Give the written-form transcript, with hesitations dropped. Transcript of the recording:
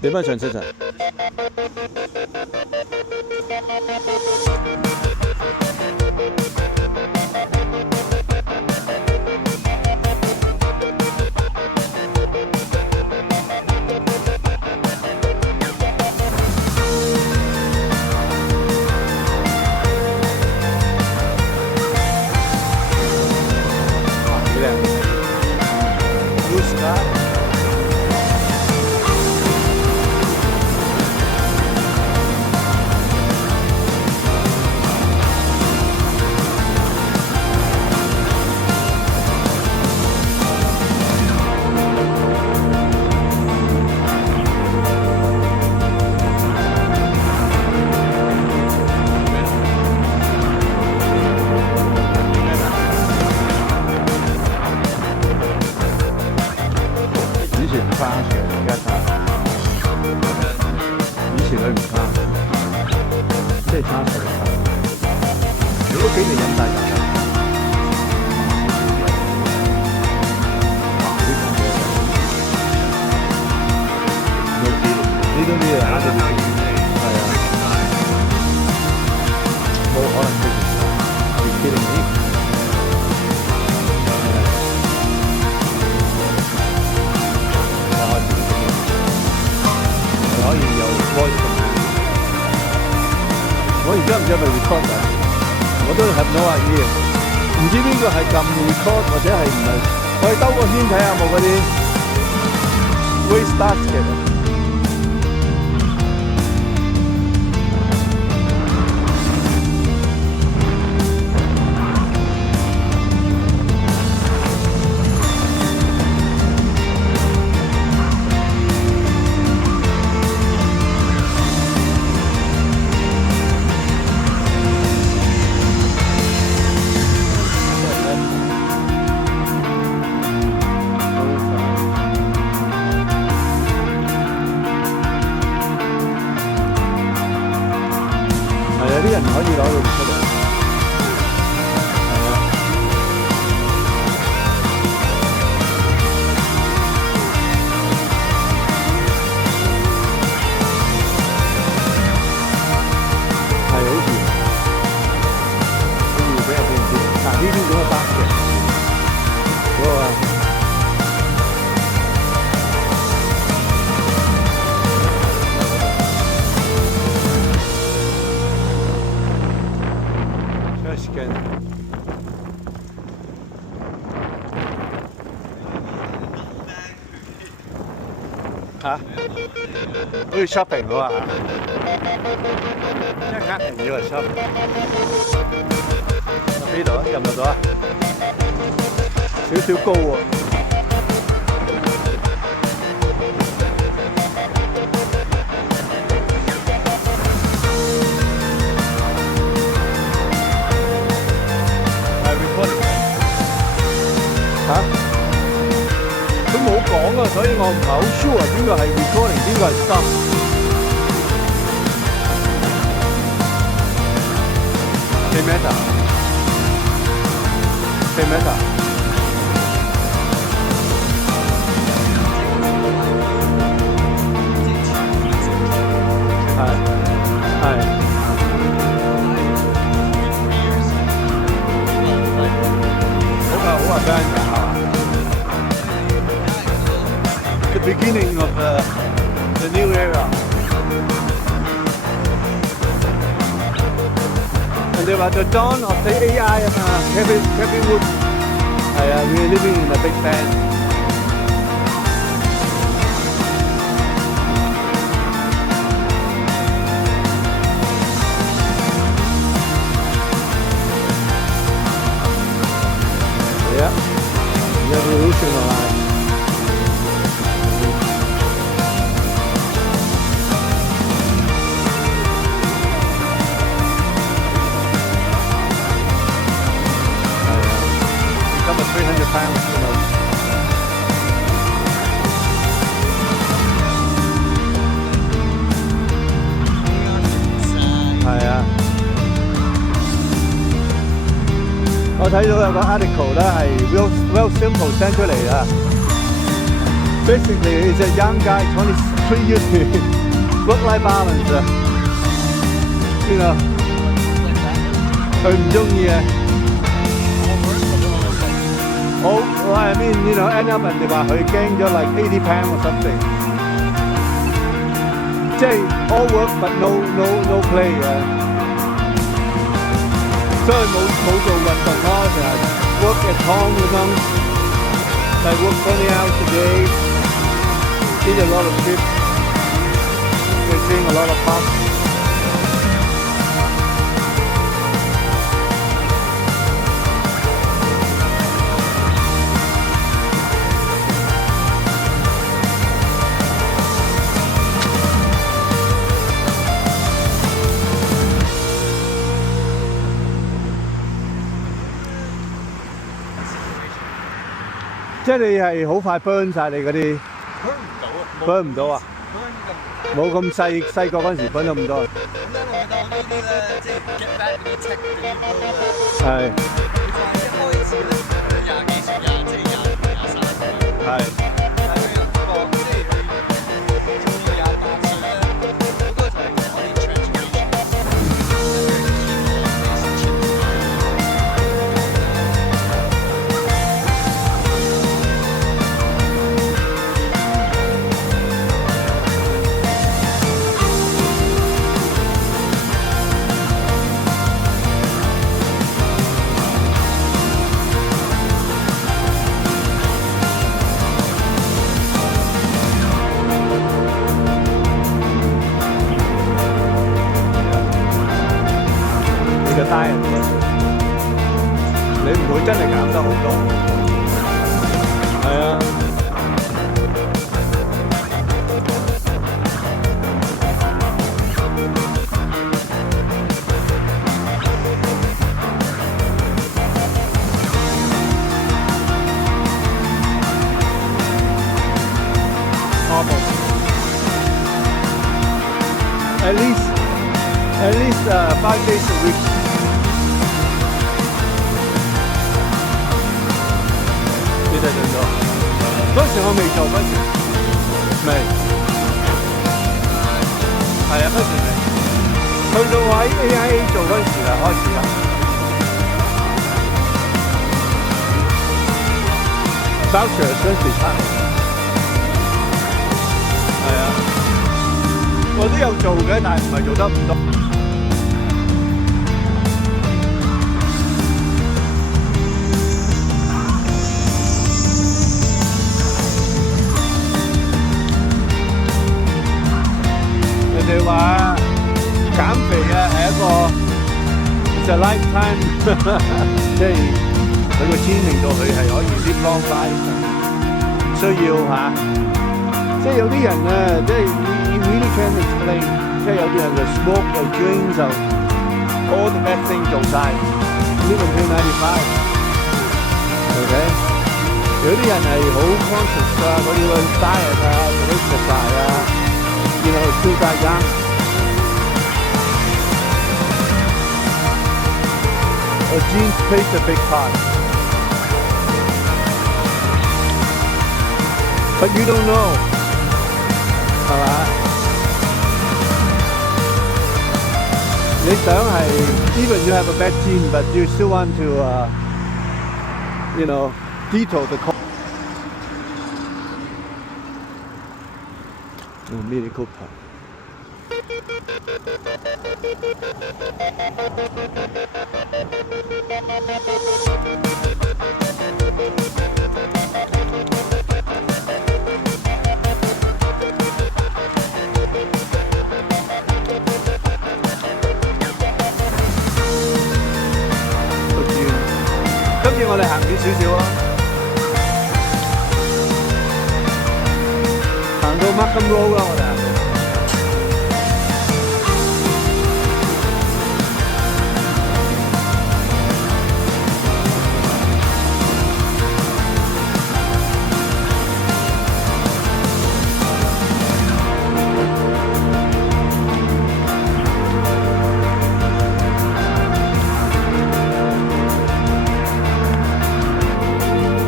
點樣上車場？我而家唔知係咪 record 緊，我都 have no idea，唔知邊個係撳 record 或者係唔係？我哋兜個圈睇下有冇嗰啲 restart 嘅。有啲人可以攞到出嚟，係好似俾人唔知，嗱呢啲咁嘅巴嘅，嗰個。嚇？好似 shopping 喎嚇，一呃人以為 shopping。呢度啊，入唔入到啊？少少高喎。嚇？佢冇講啊，所以我唔係好 sure 邊個係 recording，邊個係 stop。Pay matter。Pay matter。係。好啊 ，band 㗎。The beginning of the new era. And they were the dawn of the AI Kevin Wood. We're living in a big band. Yeah, revolutionized. Become a 300 pounds, you know. I 睇到有個 article 咧係 Well Simple send 出嚟啊。basically it's a young guy 23 years work-life balance you know 佢唔中意啊。I mean you know end up 人哋話佢 gain 咗 like 80 pounds or something， 即係 all work but no play 所以冇做運動咯，成日 work at home 咁樣，like work 20 hours a day， eat a lot of chips， drink a lot of pop。即係你係好快 burn 晒你嗰啲 burn 唔到啊，冇咁細個嗰陣時 burn 咗咁多。係。係。你唔會真係減得好多，係啊。At least 5 days a week。你睇準咗？嗰時我未做嗰時，未。係啊，嗰時未。去到我喺 AIA 做嗰時啦，開始啦。voucher 嗰時差。係啊，我都有做嘅，但係唔係做得咁多。人哋話減肥啊係一個 it's a lifetime 即係佢個天令到佢係可以 live long life， 唔需要即係有啲人即係 you really can't explain， 即係有啲人就 smoke 又 drink 就 all the bad thing 做晒 live until 95，OK， 有啲人係好 conscious 嗰啲 diet 做 exercise you know, still that young. Genes plays a big part. But you don't know. Even you have a bad gene, but you still want to, you know, detour the Mini Cooper。今次我哋行遠少少啊，行到 Markham Road 啦，我哋。